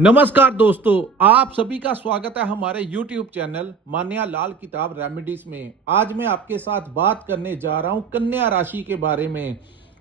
नमस्कार दोस्तों, आप सभी का स्वागत है हमारे YouTube चैनल मान्या लाल किताब रेमेडीज में। आज मैं आपके साथ बात करने जा रहा हूं कन्या राशि के बारे में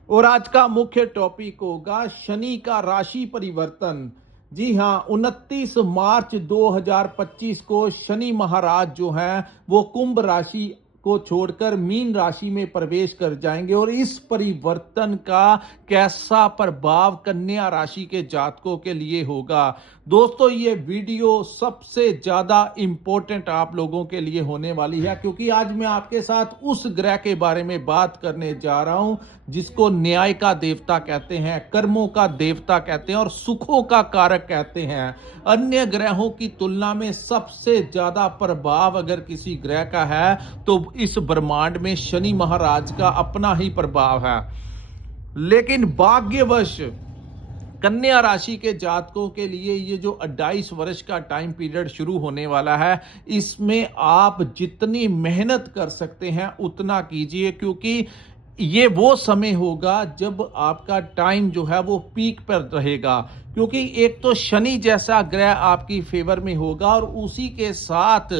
और आज का मुख्य टॉपिक होगा शनि का राशि परिवर्तन। जी हां, 29 मार्च 2025 को शनि महाराज जो हैं वो कुंभ राशि को छोड़कर मीन राशि में प्रवेश कर जाएंगे और इस परिवर्तन का कैसा प्रभाव कन्या राशि के जातकों के लिए होगा। दोस्तों, ये वीडियो सबसे ज्यादा इंपॉर्टेंट आप लोगों के लिए होने वाली है, क्योंकि आज मैं आपके साथ उस ग्रह के बारे में बात करने जा रहा हूं जिसको न्याय का देवता कहते हैं, कर्मों का देवता कहते हैं और सुखों का कारक कहते हैं। अन्य ग्रहों की तुलना में सबसे ज्यादा प्रभाव अगर किसी ग्रह का है तो इस ब्रह्मांड में शनि महाराज का अपना ही प्रभाव है। लेकिन भाग्यवश कन्या राशि के जातकों के लिए ये जो 28 वर्ष का टाइम पीरियड शुरू होने वाला है, इसमें आप जितनी मेहनत कर सकते हैं उतना कीजिए, क्योंकि ये वो समय होगा जब आपका टाइम जो है वो पीक पर रहेगा। क्योंकि एक तो शनि जैसा ग्रह आपकी फेवर में होगा और उसी के साथ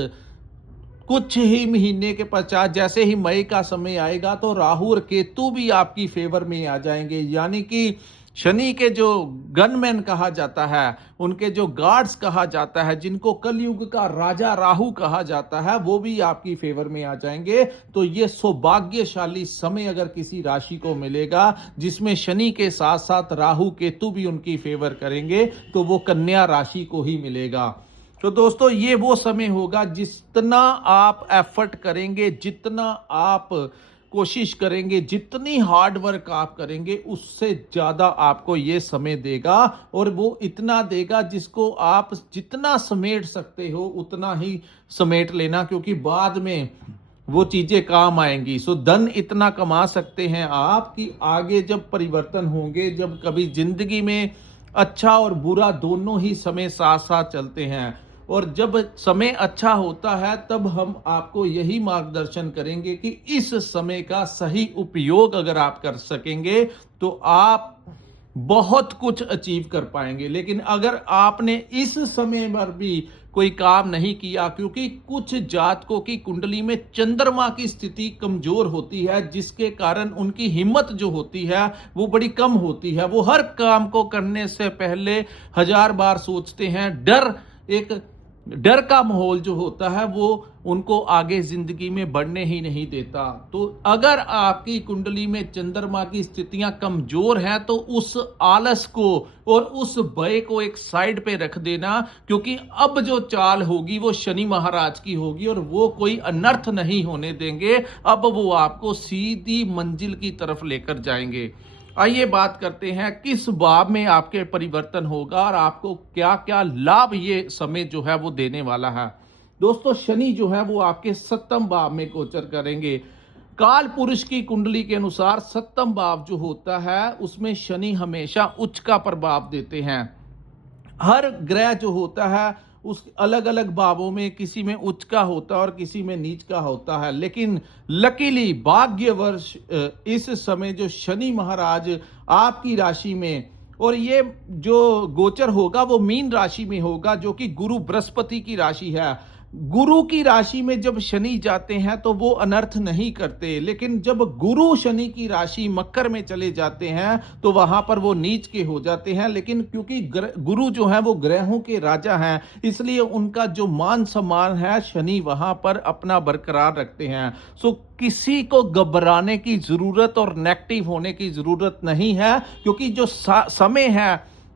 कुछ ही महीने के पश्चात जैसे ही मई का समय आएगा तो राहु और केतु भी आपकी फेवर में आ जाएंगे। यानी कि शनि के जो गनमैन कहा जाता है, उनके जो गार्ड्स कहा जाता है, जिनको कलयुग का राजा राहु कहा जाता है, वो भी आपकी फेवर में आ जाएंगे। तो ये सौभाग्यशाली समय अगर किसी राशि को मिलेगा जिसमें शनि के साथ साथ राहु केतु भी उनकी फेवर करेंगे, तो वो कन्या राशि को ही मिलेगा। तो दोस्तों, ये वो समय होगा जितना आप एफर्ट करेंगे, जितना आप कोशिश करेंगे, जितनी हार्ड वर्क आप करेंगे, उससे ज्यादा आपको ये समय देगा। और वो इतना देगा जिसको आप जितना समेट सकते हो उतना ही समेट लेना, क्योंकि बाद में वो चीजें काम आएंगी। सो धन इतना कमा सकते हैं आप कि आगे जब परिवर्तन होंगे, जब कभी जिंदगी में अच्छा और बुरा दोनों ही समय साथ साथ चलते हैं, और जब समय अच्छा होता है तब हम आपको यही मार्गदर्शन करेंगे कि इस समय का सही उपयोग अगर आप कर सकेंगे तो आप बहुत कुछ अचीव कर पाएंगे। लेकिन अगर आपने इस समय पर भी कोई काम नहीं किया, क्योंकि कुछ जातकों की कुंडली में चंद्रमा की स्थिति कमजोर होती है, जिसके कारण उनकी हिम्मत जो होती है वो बड़ी कम होती है। वो हर काम को करने से पहले 1000 बार सोचते हैं। डर का माहौल जो होता है वो उनको आगे जिंदगी में बढ़ने ही नहीं देता। तो अगर आपकी कुंडली में चंद्रमा की स्थितियां कमजोर हैं तो उस आलस को और उस भय को एक साइड पे रख देना, क्योंकि अब जो चाल होगी वो शनि महाराज की होगी और वो कोई अनर्थ नहीं होने देंगे। अब वो आपको सीधी मंजिल की तरफ लेकर जाएंगे। आइए बात करते हैं किस भाव में आपके परिवर्तन होगा और आपको क्या क्या लाभ ये समय जो है वो देने वाला है। दोस्तों, शनि जो है वो आपके 7वें भाव में गोचर करेंगे। काल पुरुष की कुंडली के अनुसार 7वां भाव जो होता है उसमें शनि हमेशा उच्च का प्रभाव देते हैं। हर ग्रह जो होता है उस अलग अलग भावों में किसी में उच्च का होता है और किसी में नीच का होता है। लेकिन लकीली भाग्यवर्ष इस समय जो शनि महाराज आपकी राशि में, और ये जो गोचर होगा वो मीन राशि में होगा, जो कि गुरु बृहस्पति की राशि है। गुरु की राशि में जब शनि जाते हैं तो वो अनर्थ नहीं करते, लेकिन जब गुरु शनि की राशि मकर में चले जाते हैं तो वहां पर वो नीच के हो जाते हैं। लेकिन क्योंकि गुरु जो है वो ग्रहों के राजा हैं, इसलिए उनका जो मान सम्मान है शनि वहां पर अपना बरकरार रखते हैं। सो किसी को घबराने की जरूरत और नेगेटिव होने की जरूरत नहीं है, क्योंकि जो समय है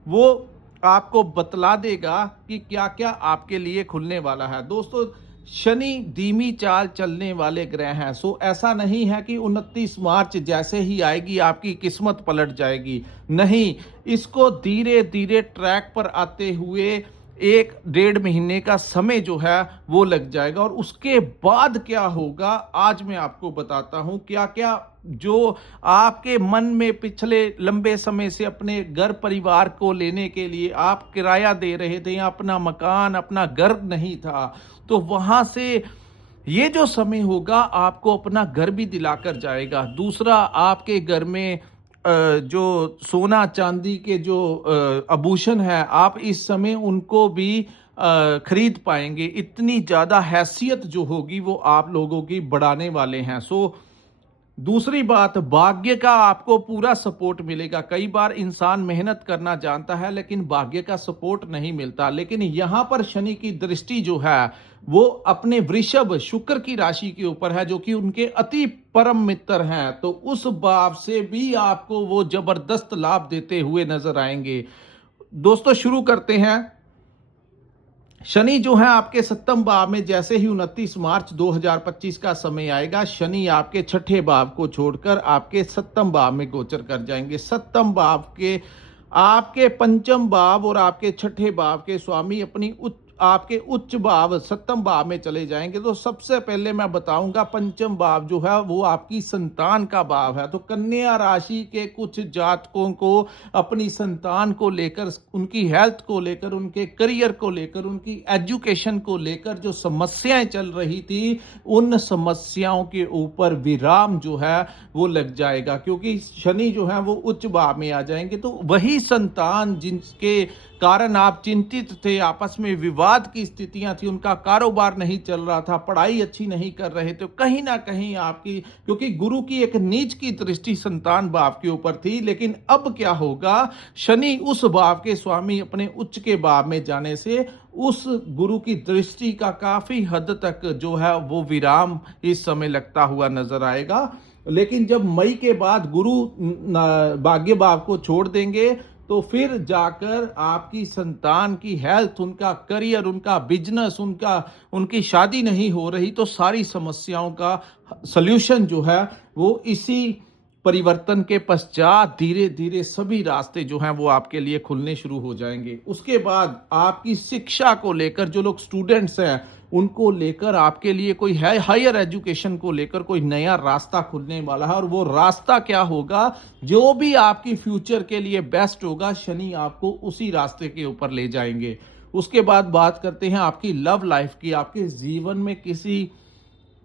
वो आपको बतला देगा कि क्या क्या आपके लिए खुलने वाला है। दोस्तों, शनि धीमी चाल चलने वाले ग्रह हैं। सो ऐसा नहीं है कि 29 मार्च जैसे ही आएगी आपकी किस्मत पलट जाएगी। नहीं, इसको धीरे धीरे ट्रैक पर आते हुए 1-1.5 महीने का समय जो है वो लग जाएगा। और उसके बाद क्या होगा आज मैं आपको बताता हूं। क्या क्या जो आपके मन में पिछले लंबे समय से अपने घर परिवार को लेने के लिए आप किराया दे रहे थे या अपना मकान अपना घर नहीं था, तो वहां से ये जो समय होगा आपको अपना घर भी दिलाकर जाएगा। दूसरा, आपके घर में जो सोना चांदी के जो आभूषण है, आप इस समय उनको भी खरीद पाएंगे। इतनी ज़्यादा हैसियत जो होगी वो आप लोगों की बढ़ाने वाले हैं। दूसरी बात, भाग्य का आपको पूरा सपोर्ट मिलेगा। कई बार इंसान मेहनत करना जानता है लेकिन भाग्य का सपोर्ट नहीं मिलता। लेकिन यहां पर शनि की दृष्टि जो है वो अपने वृषभ शुक्र की राशि के ऊपर है, जो कि उनके अति परम मित्र हैं। तो उस भाव से भी आपको वो जबरदस्त लाभ देते हुए नजर आएंगे। दोस्तों, शुरू करते हैं। शनि जो है आपके सप्तम भाव में जैसे ही 29 मार्च 2025 का समय आएगा, शनि आपके छठे भाव को छोड़कर आपके सप्तम भाव में गोचर कर जाएंगे। सप्तम भाव के आपके पंचम भाव और आपके छठे भाव के स्वामी आपके उच्च भाव सप्तम भाव में चले जाएंगे। तो सबसे पहले मैं बताऊंगा, पंचम भाव जो है वो आपकी संतान का भाव है। तो कन्या राशि के कुछ जातकों को अपनी संतान को लेकर, उनकी हेल्थ को लेकर, उनके करियर को लेकर, उनकी एजुकेशन को लेकर जो समस्याएं चल रही थी, उन समस्याओं के ऊपर विराम जो है वो लग जाएगा, क्योंकि शनि जो है वो उच्च भाव में आ जाएंगे। तो वही संतान जिनके कारण आप चिंतित थे, आपस में विवाद की स्थितियां थी, उनका कारोबार नहीं चल रहा था, पढ़ाई अच्छी नहीं कर रहे थे, कहीं ना कहीं आपकी, क्योंकि गुरु की एक नीच की दृष्टि संतान भाव के ऊपर थी। लेकिन अब क्या होगा, शनि उस भाव के स्वामी अपने उच्च के भाव में जाने से उस गुरु की दृष्टि का काफी हद तक जो है वो विराम इस समय लगता हुआ नजर आएगा। लेकिन जब मई के बाद गुरु भाग्य भाव को छोड़ देंगे, तो फिर जाकर आपकी संतान की हेल्थ, उनका करियर, उनका बिजनेस, उनकी शादी नहीं हो रही, तो सारी समस्याओं का सल्यूशन जो है वो इसी परिवर्तन के पश्चात धीरे धीरे सभी रास्ते जो हैं वो आपके लिए खुलने शुरू हो जाएंगे। उसके बाद आपकी शिक्षा को लेकर, जो लोग स्टूडेंट्स हैं उनको लेकर आपके लिए कोई है हायर एजुकेशन को लेकर कोई नया रास्ता खुलने वाला है। और वो रास्ता क्या होगा, जो भी आपकी फ्यूचर के लिए बेस्ट होगा, शनि आपको उसी रास्ते के ऊपर ले जाएंगे। उसके बाद बात करते हैं आपकी लव लाइफ की। आपके जीवन में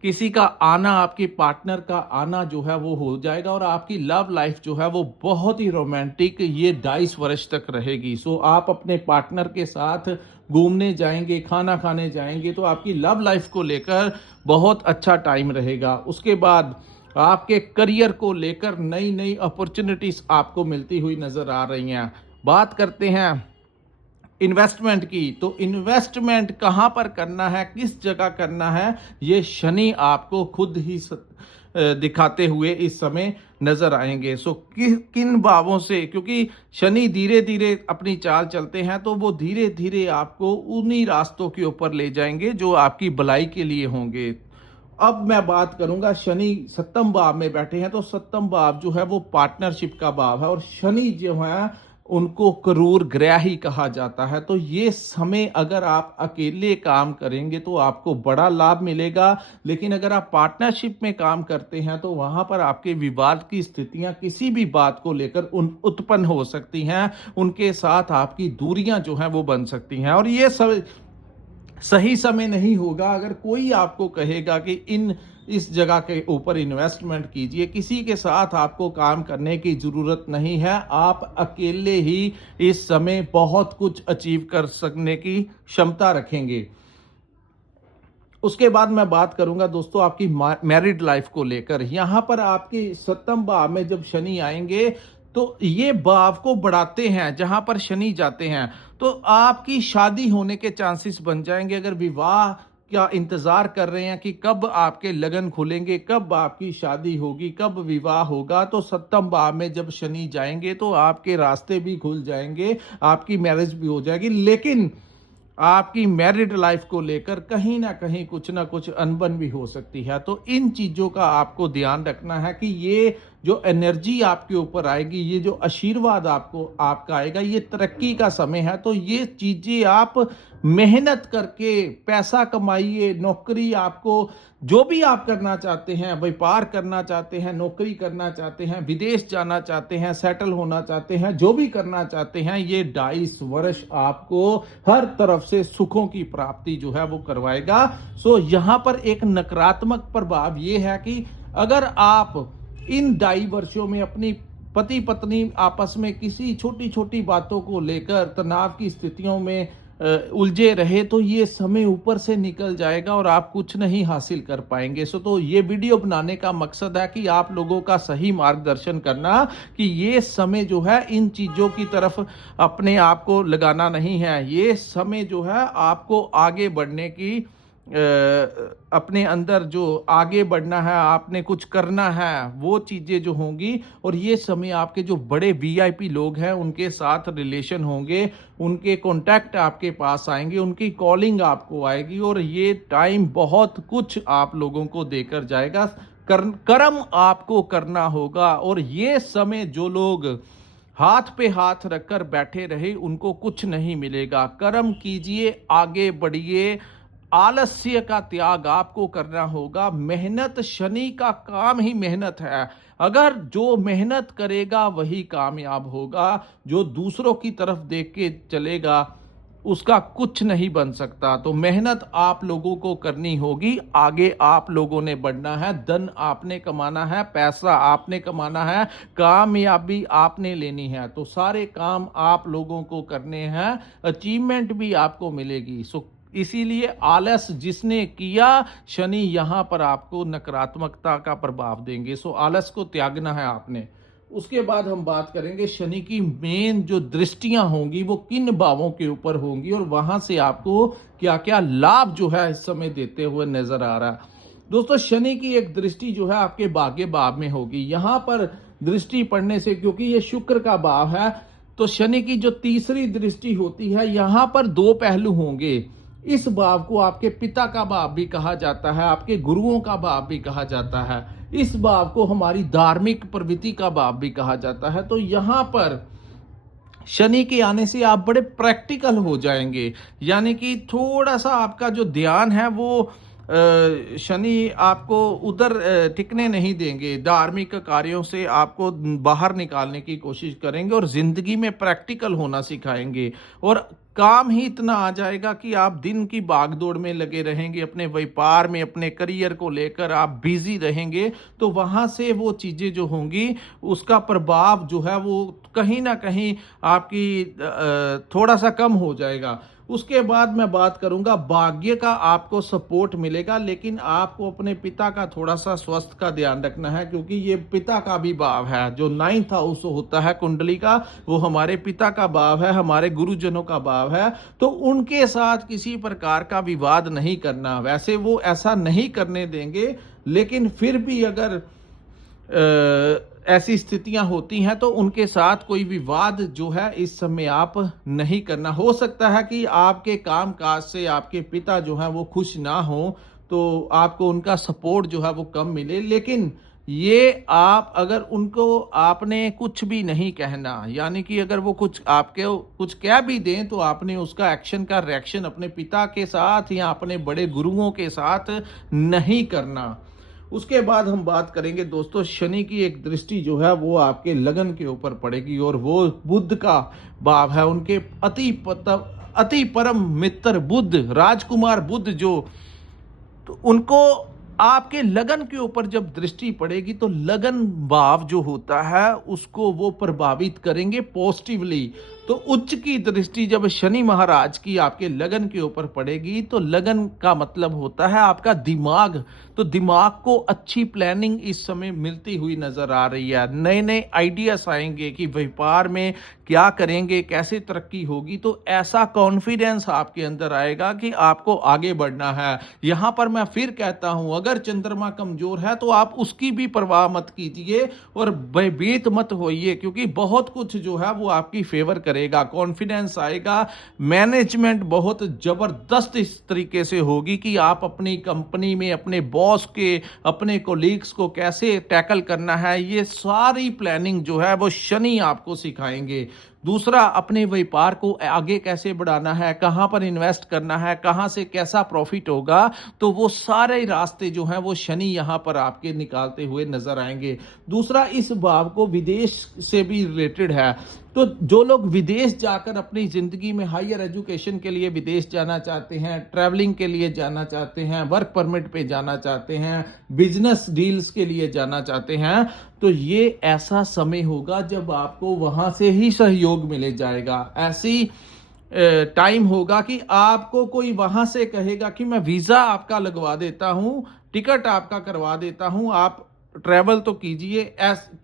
किसी का आना, आपके पार्टनर का आना जो है वो हो जाएगा और आपकी लव लाइफ जो है वो बहुत ही रोमांटिक ये 22 वर्ष तक रहेगी। आप अपने पार्टनर के साथ घूमने जाएंगे, खाना खाने जाएंगे, तो आपकी लव लाइफ को लेकर बहुत अच्छा टाइम रहेगा। उसके बाद आपके करियर को लेकर नई नई अपॉर्चुनिटीज आपको मिलती हुई नजर आ रही हैं। बात करते हैं इन्वेस्टमेंट की। तो इन्वेस्टमेंट कहां पर करना है, किस जगह करना है, ये शनि आपको खुद ही दिखाते हुए इस समय नजर आएंगे। किन भावों से, क्योंकि शनि धीरे धीरे अपनी चाल चलते हैं, तो वो धीरे धीरे आपको उन्हीं रास्तों के ऊपर ले जाएंगे जो आपकी भलाई के लिए होंगे। अब मैं बात करूंगा, शनि सप्तम भाव में बैठे हैं, तो सप्तम भाव जो है वो पार्टनरशिप का भाव है और शनि जो है उनको क्रूर ग्रही कहा जाता है। तो ये समय अगर आप अकेले काम करेंगे तो आपको बड़ा लाभ मिलेगा, लेकिन अगर आप पार्टनरशिप में काम करते हैं तो वहां पर आपके विवाद की स्थितियां किसी भी बात को लेकर उत्पन्न हो सकती हैं, उनके साथ आपकी दूरियां जो हैं वो बन सकती हैं। और ये सब सही समय नहीं होगा अगर कोई आपको कहेगा कि इस जगह के ऊपर इन्वेस्टमेंट कीजिए। किसी के साथ आपको काम करने की जरूरत नहीं है, आप अकेले ही इस समय बहुत कुछ अचीव कर सकने की क्षमता रखेंगे। उसके बाद मैं बात करूंगा दोस्तों आपकी मैरिड लाइफ को लेकर। यहां पर आपकी सप्तम भाव में जब शनि आएंगे तो ये भाव को बढ़ाते हैं, जहां पर शनि जाते हैं तो आपकी शादी होने के चांसेस बन जाएंगे। अगर विवाह क्या इंतजार कर रहे हैं कि कब आपके लगन खुलेंगे, कब आपकी शादी होगी, कब विवाह होगा, तो सप्तम भाव में जब शनि जाएंगे तो आपके रास्ते भी खुल जाएंगे, आपकी मैरिज भी हो जाएगी। लेकिन आपकी मैरिड लाइफ को लेकर कहीं ना कहीं कुछ ना कुछ अनबन भी हो सकती है। तो इन चीजों का आपको ध्यान रखना है कि ये जो एनर्जी आपके ऊपर आएगी, ये जो आशीर्वाद आपका आएगा, ये तरक्की का समय है। तो ये चीजें आप मेहनत करके पैसा कमाइए। नौकरी, आपको जो भी आप करना चाहते हैं, व्यापार करना चाहते हैं, नौकरी करना चाहते हैं, विदेश जाना चाहते हैं, सेटल होना चाहते हैं, जो भी करना चाहते हैं, ये 22 वर्ष आपको हर तरफ से सुखों की प्राप्ति जो है वो करवाएगा। यहां पर एक नकारात्मक प्रभाव ये है कि अगर आप इन 2.5 वर्षों में अपनी पति पत्नी आपस में किसी छोटी छोटी बातों को लेकर तनाव की स्थितियों में उलझे रहे तो ये समय ऊपर से निकल जाएगा और आप कुछ नहीं हासिल कर पाएंगे। तो ये वीडियो बनाने का मकसद है कि आप लोगों का सही मार्गदर्शन करना कि ये समय जो है इन चीज़ों की तरफ अपने आप को लगाना नहीं है। ये समय जो है आपको आगे बढ़ने की अपने अंदर जो आगे बढ़ना है, आपने कुछ करना है, वो चीज़ें जो होंगी और ये समय आपके जो बड़े वीआईपी लोग हैं उनके साथ रिलेशन होंगे, उनके कॉन्टैक्ट आपके पास आएंगे, उनकी कॉलिंग आपको आएगी और ये टाइम बहुत कुछ आप लोगों को देकर जाएगा। कर्म आपको करना होगा और ये समय जो लोग हाथ पे हाथ रखकर बैठे रहे उनको कुछ नहीं मिलेगा। कर्म कीजिए, आगे बढ़िए, आलस्य का त्याग आपको करना होगा। मेहनत, शनि का काम ही मेहनत है। अगर जो मेहनत करेगा वही कामयाब होगा। जो दूसरों की तरफ देख के चलेगा उसका कुछ नहीं बन सकता। तो मेहनत आप लोगों को करनी होगी। आगे आप लोगों ने बढ़ना है, धन आपने कमाना है, पैसा आपने कमाना है, कामयाबी आपने लेनी है। तो सारे काम आप लोगों को करने हैं, अचीवमेंट भी आपको मिलेगी। इसीलिए आलस जिसने किया, शनि यहां पर आपको नकारात्मकता का प्रभाव देंगे। आलस को त्यागना है आपने। उसके बाद हम बात करेंगे शनि की मेन जो दृष्टियां होंगी वो किन भावों के ऊपर होंगी और वहां से आपको क्या क्या लाभ जो है इस समय देते हुए नजर आ रहा है। दोस्तों, शनि की एक दृष्टि जो है आपके भाग्य भाव में होगी। यहां पर दृष्टि पड़ने से, क्योंकि ये शुक्र का भाव है, तो शनि की जो तीसरी दृष्टि होती है, यहां पर दो पहलू होंगे। इस भाव को आपके पिता का भाव भी कहा जाता है, आपके गुरुओं का भाव भी कहा जाता है। इस भाव को हमारी धार्मिक प्रवृत्ति का भाव भी कहा जाता है। तो यहां पर शनि के आने से आप बड़े प्रैक्टिकल हो जाएंगे, यानी कि थोड़ा सा आपका जो ध्यान है वो शनि आपको उधर टिकने नहीं देंगे। धार्मिक कार्यों से आपको बाहर निकालने की कोशिश करेंगे और जिंदगी में प्रैक्टिकल होना सिखाएंगे और काम ही इतना आ जाएगा कि आप दिन की भागदौड़ में लगे रहेंगे, अपने व्यापार में, अपने करियर को लेकर आप बिजी रहेंगे। तो वहां से वो चीजें जो होंगी उसका प्रभाव जो है वो कहीं ना कहीं आपकी थोड़ा सा कम हो जाएगा। उसके बाद मैं बात करूंगा भाग्य का आपको सपोर्ट मिलेगा, लेकिन आपको अपने पिता का थोड़ा सा स्वास्थ्य का ध्यान रखना है, क्योंकि ये पिता का भी भाव है। जो 9th हाउस होता है कुंडली का, वो हमारे पिता का भाव है, हमारे गुरुजनों का भाव है। तो उनके साथ किसी प्रकार का विवाद नहीं करना। वैसे वो ऐसा नहीं करने देंगे, लेकिन फिर भी अगर ऐसी स्थितियां होती हैं तो उनके साथ कोई विवाद जो है इस समय आप नहीं करना। हो सकता है कि आपके काम काज से आपके पिता जो है वो खुश ना हो, तो आपको उनका सपोर्ट जो है वो कम मिले। लेकिन ये आप अगर उनको आपने कुछ भी नहीं कहना, यानी कि अगर वो कुछ आपके कुछ कह भी दें तो आपने उसका एक्शन का रिएक्शन अपने पिता के साथ या अपने बड़े गुरुओं के साथ नहीं करना। उसके बाद हम बात करेंगे दोस्तों, शनि की एक दृष्टि जो है वो आपके लगन के ऊपर पड़ेगी और वो बुध का भाव है। उनके अति परम मित्र बुध, राजकुमार बुध, जो तो उनको आपके लगन के ऊपर जब दृष्टि पड़ेगी तो लगन भाव जो होता है उसको वो प्रभावित करेंगे पॉजिटिवली। तो उच्च की दृष्टि जब शनि महाराज की आपके लगन के ऊपर पड़ेगी तो लगन का मतलब होता है आपका दिमाग। तो दिमाग को अच्छी प्लानिंग इस समय मिलती हुई नजर आ रही है। नए नए आइडियाज आएंगे कि व्यापार में क्या करेंगे, कैसे तरक्की होगी। तो ऐसा कॉन्फिडेंस आपके अंदर आएगा कि आपको आगे बढ़ना है। यहां पर मैं फिर कहता हूं, अगर चंद्रमा कमजोर है तो आप उसकी भी परवाह मत कीजिए और भयभीत मत होइए, क्योंकि बहुत कुछ जो है वो आपकी फेवर करेगा। कॉन्फिडेंस आएगा, मैनेजमेंट बहुत जबरदस्त इस तरीके से होगी कि आप अपनी कंपनी में अपने बॉस के, अपने कोलीग्स को कैसे टैकल करना है, ये सारी प्लानिंग जो है वो शनि आपको सिखाएंगे। दूसरा, अपने व्यापार को आगे कैसे बढ़ाना है, कहां पर इन्वेस्ट करना है, कहां से कैसा प्रॉफिट होगा, तो वो सारे रास्ते जो हैं वो शनि यहां पर आपके निकालते हुए नजर आएंगे। दूसरा, इस भाव को विदेश से भी रिलेटेड है। तो जो लोग विदेश जाकर अपनी जिंदगी में हायर एजुकेशन के लिए विदेश जाना चाहते हैं, ट्रैवलिंग के लिए जाना चाहते हैं, वर्क परमिट पे जाना चाहते हैं, बिजनेस डील्स के लिए जाना चाहते हैं, तो ये ऐसा समय होगा जब आपको वहां से ही सहयोग मिले जाएगा। ऐसी टाइम होगा कि आपको कोई वहां से कहेगा कि मैं वीजा आपका लगवा देता हूं, टिकट आपका करवा देता हूं, आप ट्रैवल तो कीजिए।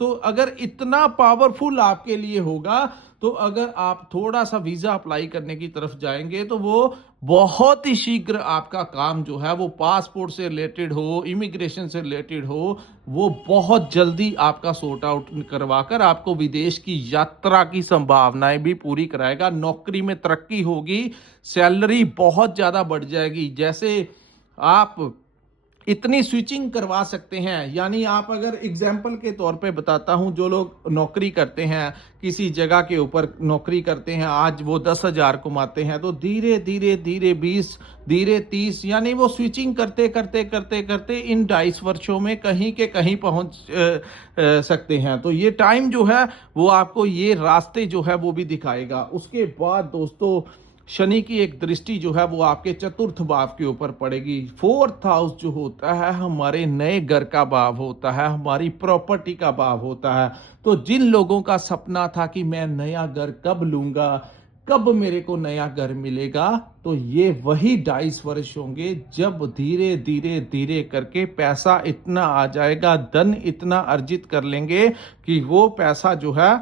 तो अगर इतना पावरफुल आपके लिए होगा, तो अगर आप थोड़ा सा वीजा अप्लाई करने की तरफ जाएंगे तो वो बहुत ही शीघ्र आपका काम जो है वो पासपोर्ट से रिलेटेड हो, इमिग्रेशन से रिलेटेड हो, वो बहुत जल्दी आपका सॉर्ट आउट करवाकर आपको विदेश की यात्रा की संभावनाएं भी पूरी कराएगा। नौकरी में तरक्की होगी, सैलरी बहुत ज्यादा बढ़ जाएगी। जैसे आप इतनी स्विचिंग करवा सकते हैं, यानी आप अगर एग्जाम्पल के तौर पे बताता हूं, जो लोग नौकरी करते हैं, किसी जगह के ऊपर नौकरी करते हैं, आज वो 10,000 कमाते हैं, तो धीरे धीरे धीरे 20, धीरे 30, यानी वो स्विचिंग करते करते करते करते इन 2.5 वर्षों में कहीं के कहीं पहुंच सकते हैं। तो ये टाइम जो है वो आपको ये रास्ते जो है वो भी दिखाएगा। उसके बाद दोस्तों, शनि की एक दृष्टि जो है वो आपके चतुर्थ भाव के ऊपर पड़ेगी। फोर्थ हाउस जो होता है हमारे नए घर का भाव होता है, हमारी प्रॉपर्टी का भाव होता है। तो जिन लोगों का सपना था कि मैं नया घर कब लूंगा, कब मेरे को नया घर मिलेगा, तो ये वही 2.5 वर्ष होंगे जब धीरे धीरे धीरे करके पैसा इतना आ जाएगा, धन इतना अर्जित कर लेंगे कि वो पैसा जो है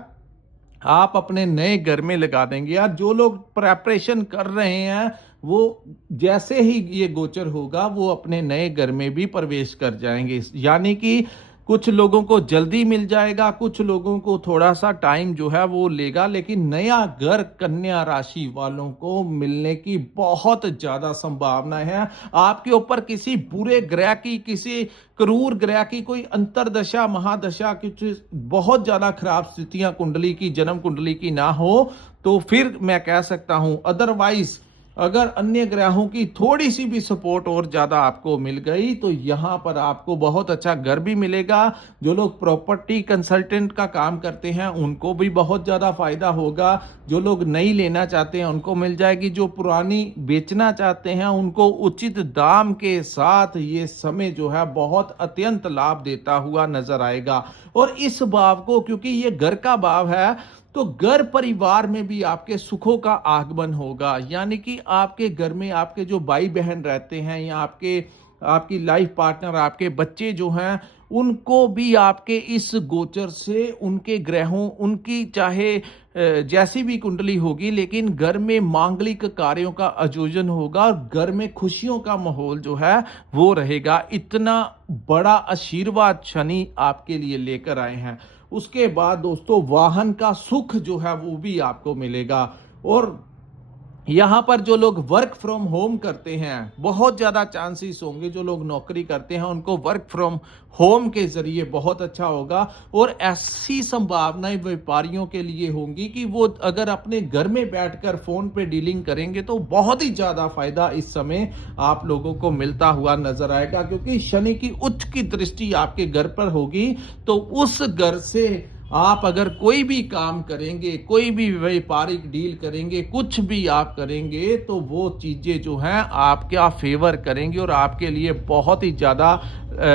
आप अपने नए घर में लगा देंगे। यार, जो लोग प्रेपरेशन कर रहे हैं वो जैसे ही ये गोचर होगा वो अपने नए घर में भी प्रवेश कर जाएंगे। यानी कि कुछ लोगों को जल्दी मिल जाएगा, कुछ लोगों को थोड़ा सा टाइम जो है वो लेगा, लेकिन नया घर कन्या राशि वालों को मिलने की बहुत ज्यादा संभावना है। आपके ऊपर किसी बुरे ग्रह की, किसी क्रूर ग्रह की कोई अंतरदशा महादशा, कुछ बहुत ज्यादा खराब स्थितियां कुंडली की, जन्म कुंडली की ना हो तो फिर मैं कह सकता हूं। अदरवाइज अगर अन्य ग्रहों की थोड़ी सी भी सपोर्ट और ज्यादा आपको मिल गई तो यहां पर आपको बहुत अच्छा घर भी मिलेगा। जो लोग प्रॉपर्टी कंसल्टेंट का काम करते हैं उनको भी बहुत ज्यादा फायदा होगा। जो लोग नई लेना चाहते हैं उनको मिल जाएगी, जो पुरानी बेचना चाहते हैं उनको उचित दाम के साथ ये समय जो है बहुत अत्यंत लाभ देता हुआ नजर आएगा। और इस भाव को, क्योंकि ये घर का भाव है, तो घर परिवार में भी आपके सुखों का आगमन होगा। यानी कि आपके घर में आपके जो भाई बहन रहते हैं या आपकी लाइफ पार्टनर, आपके बच्चे जो हैं, उनको भी आपके इस गोचर से उनके ग्रहों, उनकी चाहे जैसी भी कुंडली होगी, लेकिन घर में मांगलिक कार्यों का आयोजन होगा और घर में खुशियों का माहौल जो है वो रहेगा। इतना बड़ा आशीर्वाद शनि आपके लिए लेकर आए हैं। उसके बाद दोस्तों, वाहन का सुख जो है वो भी आपको मिलेगा। और यहां पर जो लोग वर्क फ्रॉम होम करते हैं, बहुत ज्यादा चांसेस होंगे जो लोग नौकरी करते हैं उनको वर्क फ्रॉम होम के जरिए बहुत अच्छा होगा। और ऐसी संभावनाएं व्यापारियों के लिए होंगी कि वो अगर अपने घर में बैठकर फोन पे डीलिंग करेंगे तो बहुत ही ज्यादा फायदा इस समय आप लोगों को मिलता हुआ नजर आएगा। क्योंकि शनि की उच्च की दृष्टि आपके घर पर होगी, तो उस घर से आप अगर कोई भी काम करेंगे, कोई भी व्यापारिक डील करेंगे, कुछ भी आप करेंगे, तो वो चीजें जो हैं आपका फेवर करेंगी और आपके लिए बहुत ही ज्यादा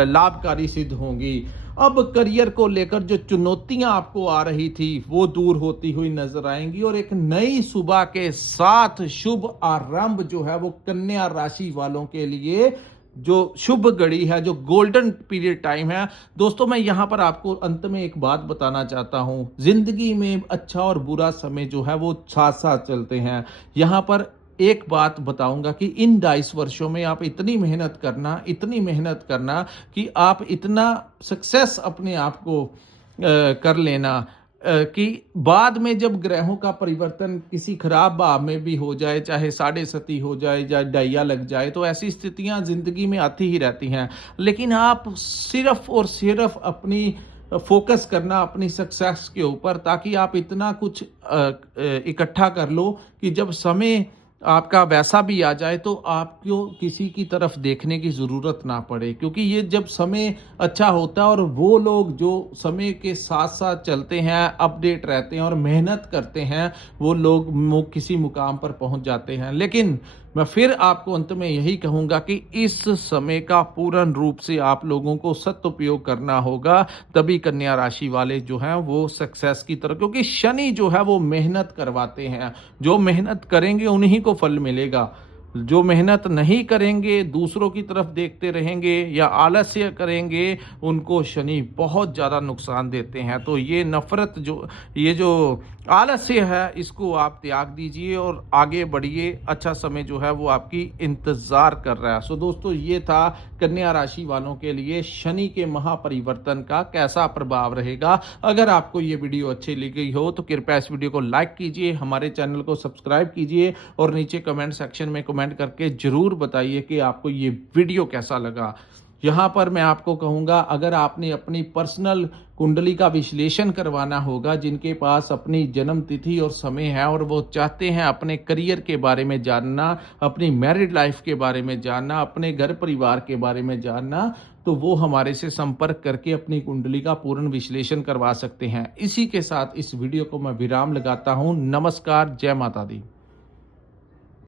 लाभकारी सिद्ध होंगी। अब करियर को लेकर जो चुनौतियां आपको आ रही थी वो दूर होती हुई नजर आएंगी और एक नई सुबह के साथ शुभ आरंभ जो है वो कन्या राशि वालों के लिए जो शुभ घड़ी है, जो गोल्डन पीरियड टाइम है। दोस्तों, मैं यहां पर आपको अंत में एक बात बताना चाहता हूं। जिंदगी में अच्छा और बुरा समय जो है वो साथ साथ चलते हैं। यहां पर एक बात बताऊंगा कि इन 2.5 वर्षों में आप इतनी मेहनत करना, इतनी मेहनत करना कि आप इतना सक्सेस अपने आप को कर लेना कि बाद में जब ग्रहों का परिवर्तन किसी खराब भाव में भी हो जाए, चाहे 7.5 हो जाए या डाइया लग जाए, तो ऐसी स्थितियां जिंदगी में आती ही रहती हैं। लेकिन आप सिर्फ और सिर्फ अपनी फोकस करना अपनी सक्सेस के ऊपर, ताकि आप इतना कुछ इकट्ठा कर लो कि जब समय आपका वैसा भी आ जाए तो आपको किसी की तरफ देखने की ज़रूरत ना पड़े, क्योंकि ये जब समय अच्छा होता है और वो लोग जो समय के साथ-साथ चलते हैं, अपडेट रहते हैं और मेहनत करते हैं, वो लोग किसी मुकाम पर पहुँच जाते हैं। लेकिन मैं फिर आपको अंत में यही कहूँगा कि इस समय का पूर्ण रूप से आप लोगों को सदुपयोग करना होगा, तभी कन्या राशि वाले जो हैं वो सक्सेस की तरफ, क्योंकि शनि जो है वो मेहनत करवाते हैं। जो मेहनत करेंगे उन्हीं को फल मिलेगा। जो मेहनत नहीं करेंगे, दूसरों की तरफ देखते रहेंगे या आलस्य करेंगे, उनको शनि बहुत ज़्यादा नुकसान देते हैं। तो ये जो आलस्य है, इसको आप त्याग दीजिए और आगे बढ़िए। अच्छा समय जो है वो आपकी इंतज़ार कर रहा है। सो दोस्तों, ये था कन्या राशि वालों के लिए शनि के महापरिवर्तन का कैसा प्रभाव रहेगा। अगर आपको ये वीडियो अच्छी लगी हो तो कृपया इस वीडियो को लाइक कीजिए, हमारे चैनल को सब्सक्राइब कीजिए और नीचे कमेंट सेक्शन में कमेंट करके ज़रूर बताइए कि आपको ये वीडियो कैसा लगा। यहाँ पर मैं आपको कहूँगा, अगर आपने अपनी पर्सनल कुंडली का विश्लेषण करवाना होगा, जिनके पास अपनी जन्म तिथि और समय है और वो चाहते हैं अपने करियर के बारे में जानना, अपनी मैरिड लाइफ के बारे में जानना, अपने घर परिवार के बारे में जानना, तो वो हमारे से संपर्क करके अपनी कुंडली का पूर्ण विश्लेषण करवा सकते हैं। इसी के साथ इस वीडियो को मैं विराम लगाता हूँ। नमस्कार, जय माता दी।